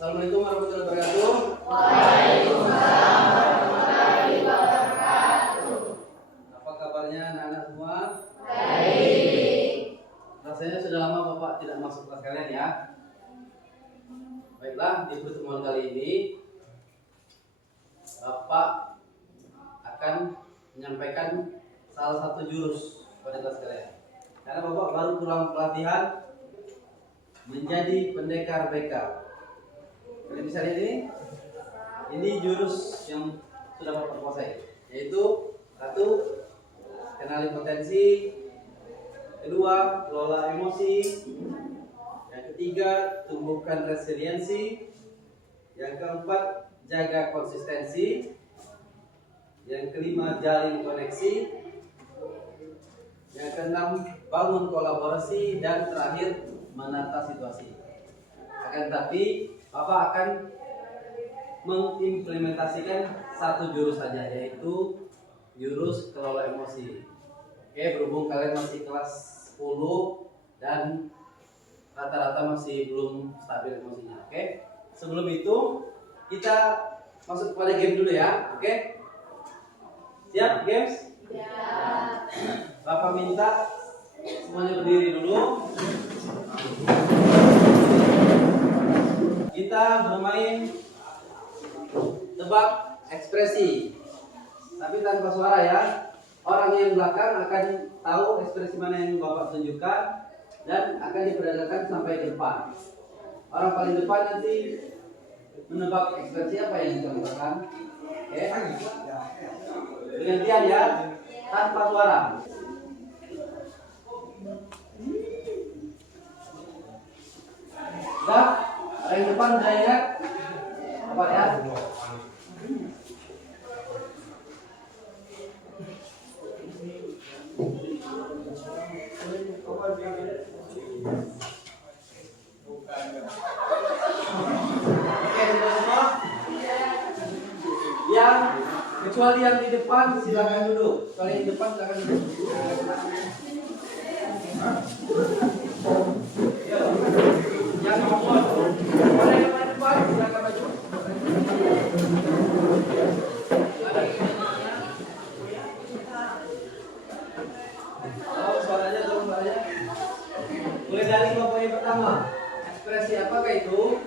Assalamualaikum warahmatullahi wabarakatuh. Waalaikumsalam warahmatullahi wabarakatuh. Apa kabarnya anak-anak semua? Baik. Rasanya sudah lama Bapak tidak masuk kelas kalian ya. Baiklah, di pertemuan kali ini Bapak akan menyampaikan salah satu jurus pada kelas kalian. Karena Bapak baru pulang pelatihan menjadi pendekar BK. Kalian bisa lihat ini jurus yang sudah Bapak kuasai, yaitu satu, kenali potensi, kedua, kelola emosi, yang ketiga, tumbuhkan resiliensi, yang keempat, jaga konsistensi, yang kelima, jalin koneksi, yang keenam, bangun kolaborasi, dan terakhir, menata situasi. Akan tetapi Bapak akan mengimplementasikan satu jurus saja, yaitu jurus kelola emosi. Oke, berhubung kalian masih kelas 10 dan rata-rata masih belum stabil emosinya. Oke, sebelum itu kita masuk kepada game dulu ya. Oke, siap games? Ya. Bapak minta semuanya berdiri dulu. Kita bermain tebak ekspresi, tapi tanpa suara ya. Orang yang belakang akan tahu ekspresi mana yang Bapak tunjukkan dan akan diperagakan sampai ke depan. Orang paling depan nanti menebak ekspresi apa yang ditemukan. Oke, bergantian ya, tanpa suara. Sudah, orang yang depan sudah ingat apa ya? Oke, sudah semua? Yang kecuali yang di depan silakan duduk. Kalau yang di depan silakan duduk. Yang nomor boleh yang di depan silakan maju. Ada kebenarannya. Oh, suaranya tolong suaranya. Mulai dari Bapak yang pertama. Ekspresi apakah itu?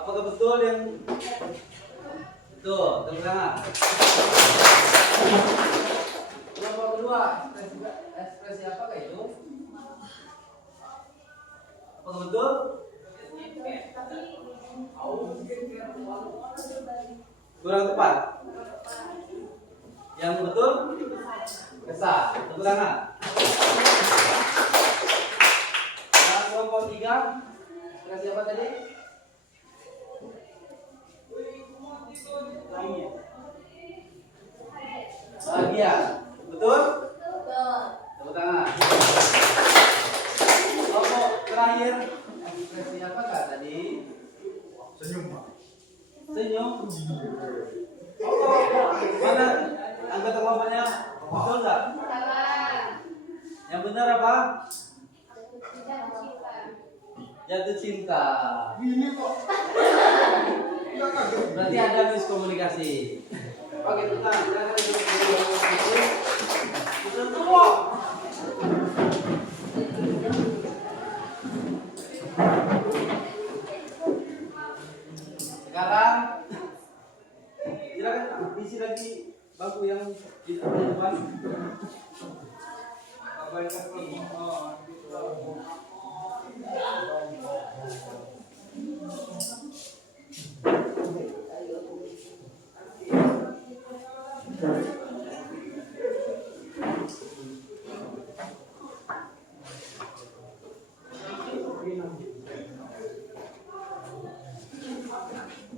Apakah betul yang betul? Tepuk tangan. Kelompok kedua, ekspresi apakah itu? Apakah betul? Kurang tepat. Yang betul? Kesal. Tepuk tangan. Nah, kelompok tiga, ekspresi apa tadi? Bahagia. Betul? Tepuk tangan. Kelompok terakhir, ekspresi apakah tadi? Senyum, Pak. Senyum. Mana anggota kelompoknya? Betul nggak? Yang benar apa? Jatuh cinta. Ini kok. Enggak kaget. Berarti ada miskomunikasi. Oke, tenang. Sudah semua. Sekarang silakan isi lagi bangku yang di depan.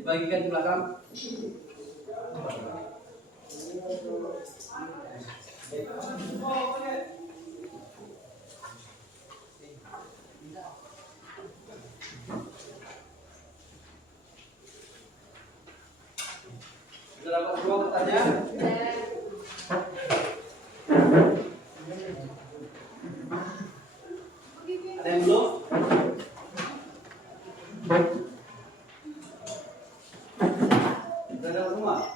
Dibagikan di belakang. Sudah dapat semua kertasnya? Ada yang belum? Sudah dapat semua?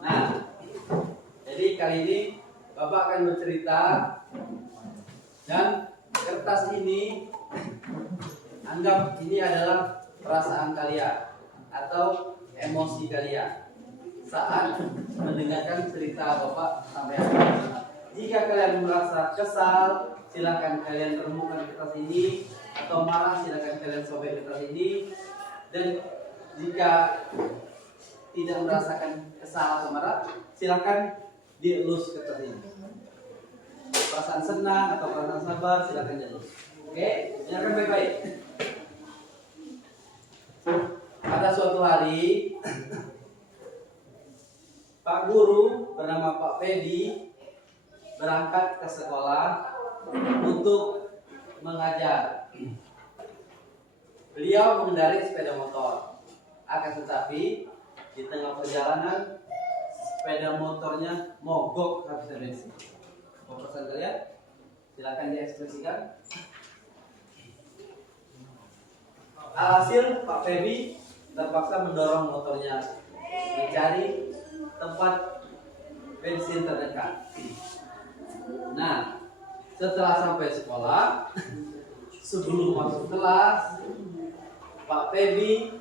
Nah, jadi kali ini Bapak akan bercerita dan kertas ini anggap ini adalah perasaan kalian atau emosi kalian saat mendengarkan cerita Bapak sampai akhir. Jika kalian merasa kesal, silakan kalian remukan kertas ini, atau marah silakan kalian sobek kertas ini. Dan jika tidak merasakan kesal atau marah, silakan dielus kertas ini. Perasaan senang atau perasaan sabar silakan dielus. Oke, dengarkan baik-baik. Pada suatu hari, Pak Guru bernama Pak Feby berangkat ke sekolah untuk mengajar. Beliau mengendarai sepeda motor. Akan tetapi di tengah perjalanan sepeda motornya mogok habis bensin. Apa perasaan kalian? Silakan diekspresikan. Alhasil Pak Feby terpaksa mendorong motornya mencari tempat bensin terdekat. Nah, setelah sampai sekolah, sebelum masuk kelas, Pak Feby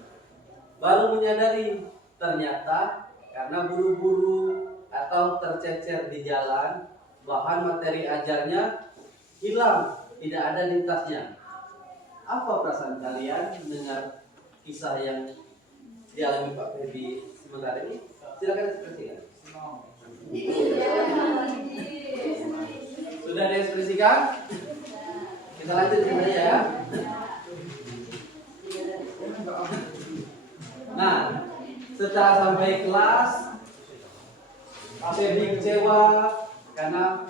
baru menyadari ternyata karena buru-buru atau tercecer di jalan, bahan materi ajarnya hilang, tidak ada di tasnya. Apa perasaan kalian mendengar kisah yang dialami Pak Feby sementara ini? Silakan ekspresikan. Sudah diekspresikan? Kita lanjutkan saja ya. Nah, setelah sampai kelas, Pak Feby kecewa karena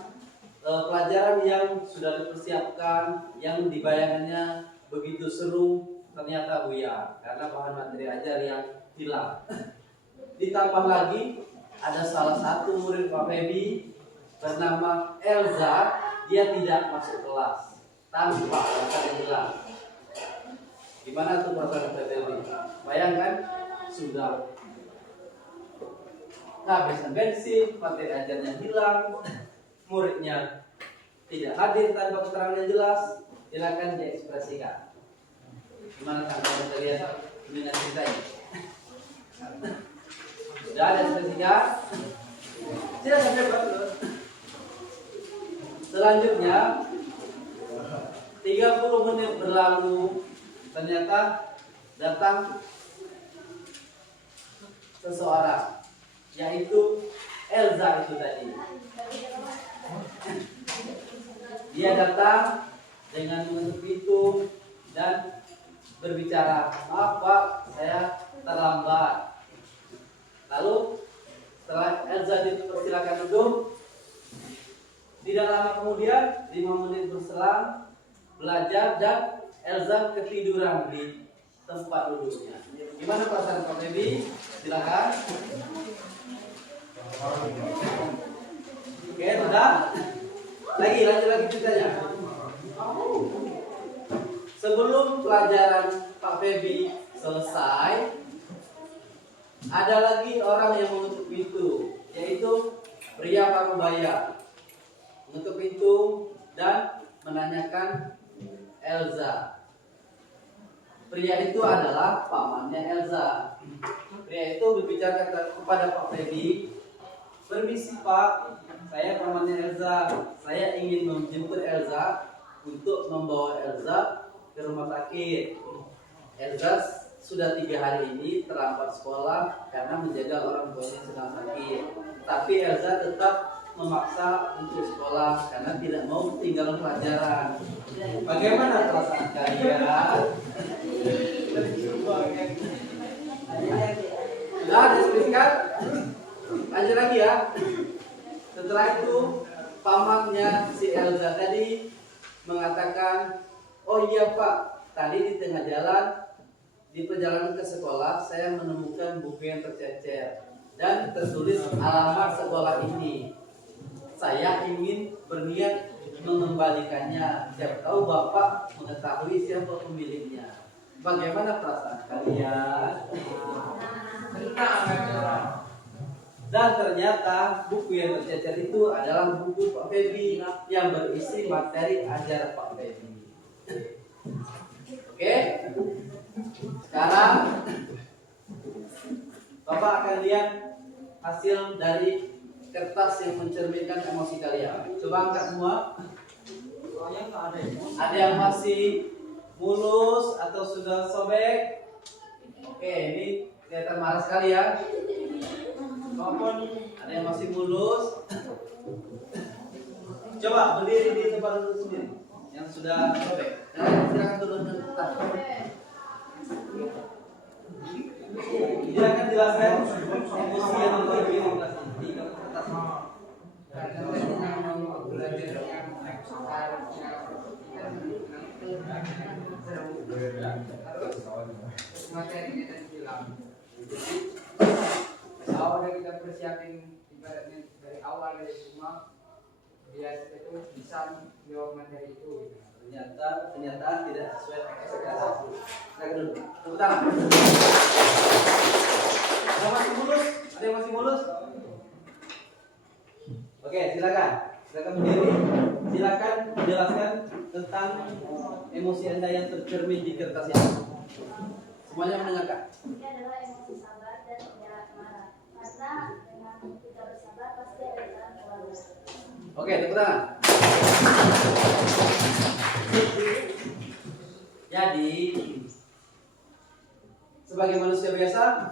pelajaran yang sudah dipersiapkan, yang dibayangannya begitu seru, ternyata buyar karena bahan materi ajar yang hilang. Ditambah lagi ada salah satu murid Pak Feby bernama Elza, dia tidak masuk kelas tanpa alasan yang jelas. Gimana tuh perasaan Pak Feby? Bayangkan sudah kehabisan bensin, materi ajarnya hilang, muridnya tidak hadir tanpa keterangan yang jelas. Silakan diekspresikan. Gimana tanggapan kalian dengan cerita ini? Sudah ada ekspresikan? Silakan bebas. Selanjutnya 30 menit berlalu, ternyata datang seseorang, yaitu Elza itu tadi. Dia datang dengan mengetuk pintu dan berbicara, "Maaf Pak, saya terlambat." Lalu setelah Elza dipersilakan duduk, tidak lama kemudian 5 menit berselang, belajar dan Elza ketiduran di tempat duduknya. Gimana perasaan Pak Feby? Silakan. Oke, sudah. Lanjut lagi ceritanya. Sebelum pelajaran Pak Feby selesai, ada lagi orang yang mengetuk pintu, yaitu pria parubaya. Mengetuk pintu dan menanyakan Elza. Pria itu adalah pamannya Elza. Pria itu berbicara kepada Pak Feby, "Permisi Pak, saya pamannya Elza. Saya ingin menjemput Elza untuk membawa Elza ke rumah sakit. Elza sudah 3 hari ini terlambat sekolah karena menjaga orang tuanya yang sedang sakit. Tapi Elza tetap memaksa untuk sekolah karena tidak mau ketinggalan pelajaran. Bagaimana perasaan kalian?" Sudah diskusikan? Lanjut lagi ya. Setelah itu pamannya si Elza tadi mengatakan, "Oh iya Pak, tadi di tengah jalan di perjalanan ke sekolah saya menemukan buku yang tercecer dan tertulis alamat sekolah ini. Saya ingin berniat mengembalikannya. Siapa tahu Bapak mengetahui siapa pemiliknya." bagaimana perasaan kalian? Dan ternyata buku yang tercecer itu adalah buku Pak Febi yang berisi materi ajar Pak Febi. Oke? Sekarang Bapak akan lihat hasil dari kertas yang mencerminkan emosi kalian. Coba angkat semua. Ada yang masih mulus atau sudah sobek? Oke, ini kelihatan marah sekali ya. Maupun ada yang masih mulus. Coba berdiri di tempat duduk sendiri yang sudah sobek. Silakan turun ke kertas. Silakan jelaskan emosi yang terjadi di kertas. Materinya dan film. Awal dari kita persiapin ibaratnya dari awal dari semua biar itu bisa menjawab materi itu. Ternyata tidak sesuai ekspektasi. Silakan duduk. Tepuk tangan. Ada yang masih mulus? Ada yang masih mulus? Oke, silakan. Silakan berdiri. Silakan menjelaskan tentang emosi Anda yang tercermin di kertas ini. Semuanya mendengarkan. Ini adalah emosi sabar dan tidak marah. Karena dengan kita bersabar pasti ada jalan keluar. Oke, tepuk tangan. Jadi, sebagai manusia biasa,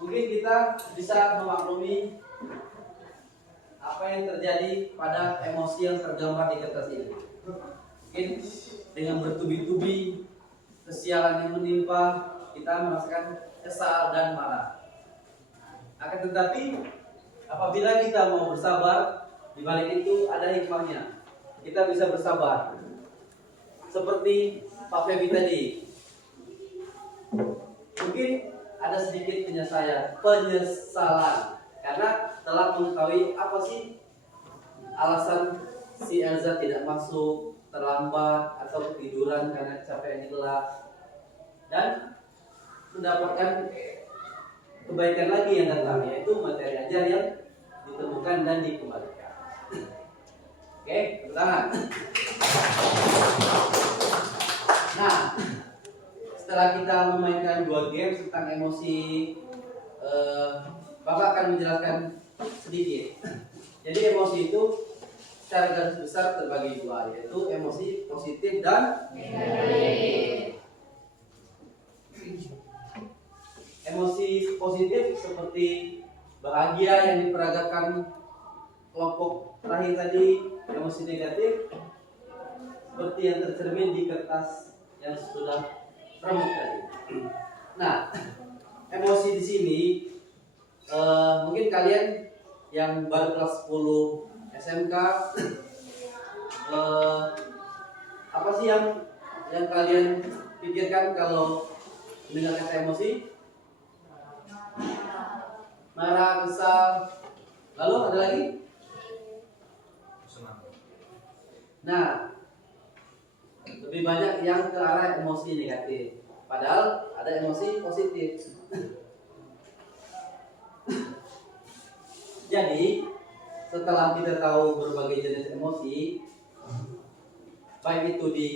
mungkin kita bisa memaklumi apa yang terjadi pada emosi yang tergambar di kertas ini. Mungkin dengan bertubi-tubi kesialan yang menimpa, kita merasakan kesal dan marah. Akan tetapi, apabila kita mau bersabar, di balik itu ada hikmahnya. Kita bisa bersabar. Seperti Pak Febi tadi. Mungkin ada sedikit penyesalan karena telah mengetahui apa sih alasan si Elza tidak masuk, terlambat atau ketiduran karena capeknya gelap, dan mendapatkan kebaikan lagi yang datang, yaitu materi ajar yang ditemukan dan dikembalikan. Oke, tepuk tangan. Nah, setelah kita memainkan 2 game tentang emosi, Bapak akan menjelaskan sedikit. Jadi emosi itu secara garis besar terbagi 2, yaitu emosi positif dan negatif. Emosi positif seperti bahagia yang diperagakan kelompok terakhir tadi. Emosi negatif seperti yang tercermin di kertas yang sudah remuk tadi. Nah, emosi di sini mungkin kalian yang baru kelas 10 SMK, apa sih yang kalian pikirkan kalau mendengar kata emosi? Marah, kesal, lalu ada lagi? Nah, lebih banyak yang ke arah emosi negatif. Padahal ada emosi positif. Jadi, setelah kita tahu berbagai jenis emosi, baik itu di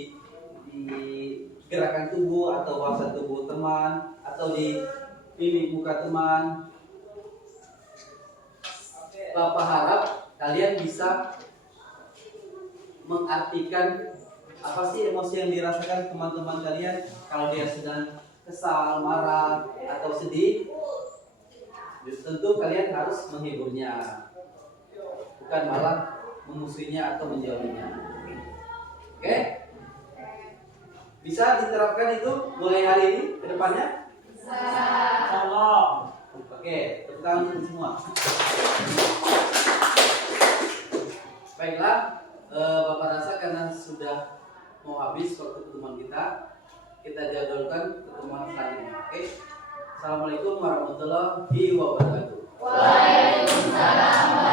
gerakan tubuh atau bahasa tubuh teman, atau di mimik muka teman, Bapak harap kalian bisa mengartikan apa sih emosi yang dirasakan teman-teman kalian kalau dia sedang kesal, marah, atau sedih. Tentu kalian harus menghiburnya, bukan malah memusuhinya atau menjauhinya. Oke? Bisa diterapkan itu mulai hari ini ke depannya? Tolong. Oke, tepuk tangan semua. Baiklah, Bapak rasa karena sudah mau habis waktu pertemuan kita jadwalkan pertemuan selanjutnya. Oke? Assalamualaikum warahmatullahi wabarakatuh. Waalaikumsalam.